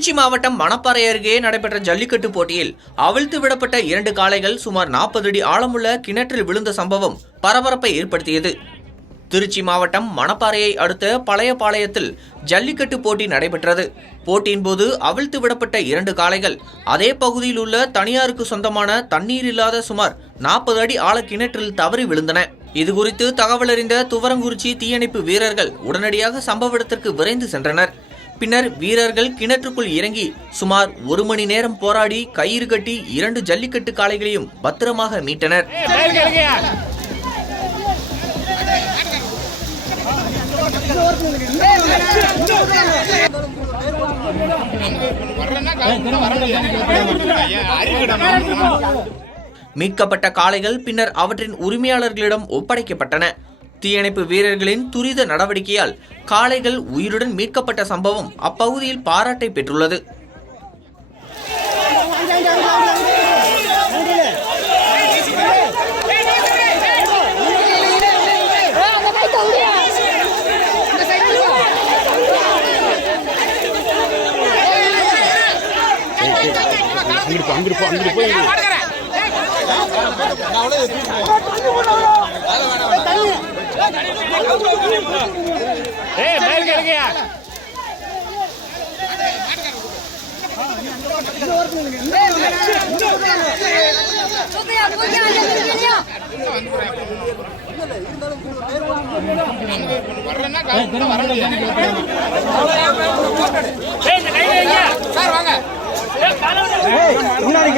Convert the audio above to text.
திருச்சி மாவட்டம் மணப்பாறை அருகே நடைபெற்ற ஜல்லிக்கட்டு போட்டியில் அவிழ்த்து விடப்பட்ட 2 காளைகள் சுமார் 40 அடி ஆழமுள்ள கிணற்றில் விழுந்த சம்பவம் பரபரப்பை ஏற்படுத்தியது. திருச்சி மாவட்டம் மணப்பாறையை அடுத்த பழையபாளையத்தில் ஜல்லிக்கட்டு போட்டி நடைபெற்றது. போட்டியின் போது அவிழ்த்து விடப்பட்ட 2 காளைகள் அதே பகுதியில் உள்ள தனியாருக்கு சொந்தமான தண்ணீர் இல்லாத சுமார் 40 அடி ஆழ கிணற்றில் தவறி விழுந்தன. இதுகுறித்து தகவல் அறிந்த துவரங்குறிச்சி தீயணைப்பு வீரர்கள் உடனடியாக சம்பவ இடத்திற்கு விரைந்து சென்றனர். பின்னர் வீரர்கள் கிணற்றுக்குள் இறங்கி சுமார் 1 மணி நேரம் போராடி கயிறு கட்டி 2 ஜல்லிக்கட்டு காளைகளையும் பத்திரமாக மீட்டனர். மீட்கப்பட்ட காளைகள் பின்னர் அவற்றின் உரிமையாளர்களிடம் ஒப்படைக்கப்பட்டன. தீயணைப்பு வீரர்களின் துரித நடவடிக்கையால் காளைகள் உயிருடன் மீட்கப்பட்ட சம்பவம் அப்பகுதியில் பாராட்டை பெற்றுள்ளது. முன்னாடி